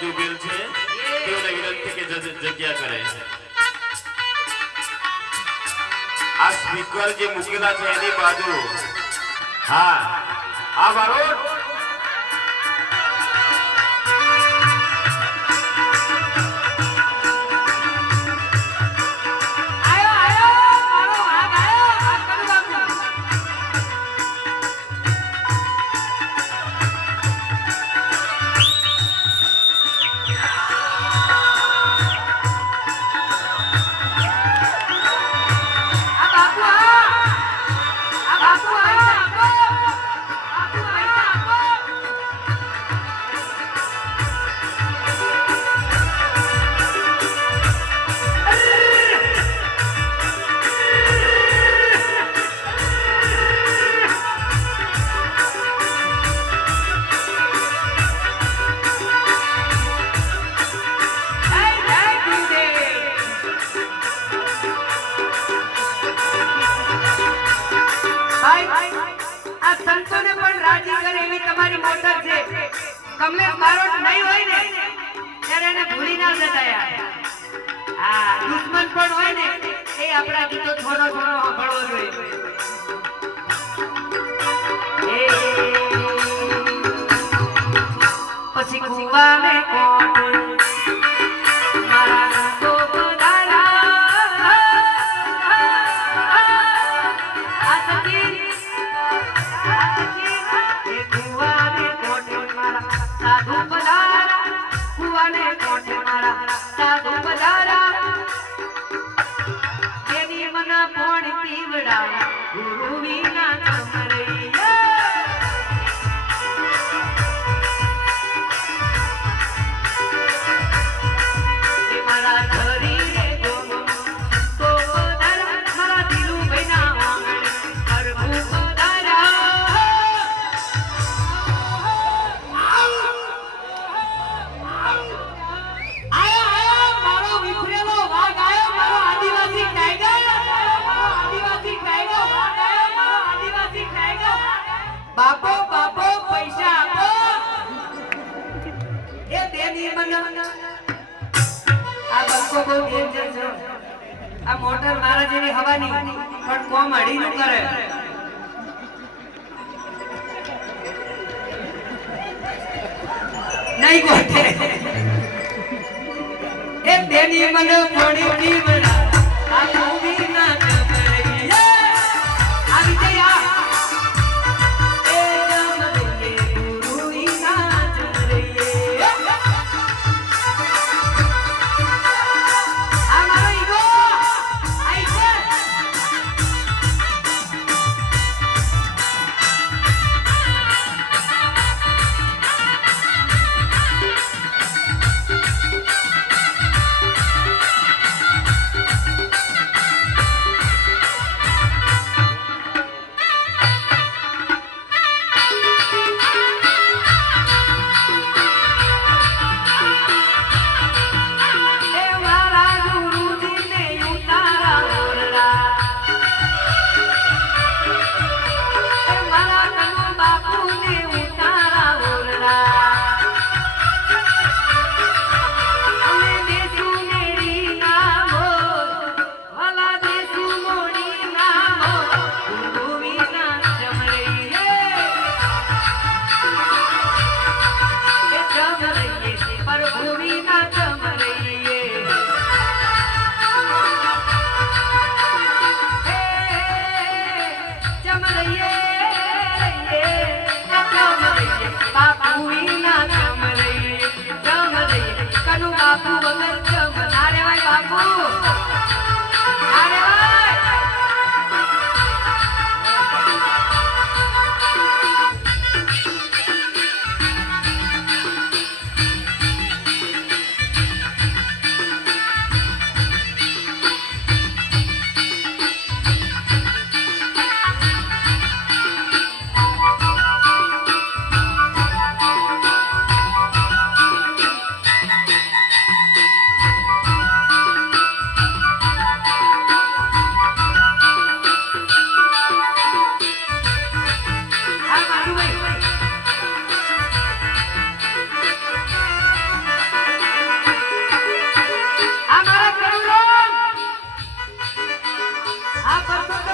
બાજુ ઉભેલ છે. તેઓને વિનંતી કે જગ્યા કરે. આ સ્પીકર જે મૂકેલા છે એની બાજુ. હા. આ બારોટ એવી મોટર છે. તમને મારો નહીં હોય ને, ત્યારે એને ભૂલી ના જતા યાર. હા, દુશ્મન પણ હોય ને, એ આપણા ગીતો થોડો થોડો સાંભળવો જોઈએ. પછી પછી કુવાને કોણ મારા Guru મોટર મારા જેવી હવાની પણ કોમ અડીનું કરે. નહીં ગોઠે એ તેની મને Ha ha! ¡Aparte!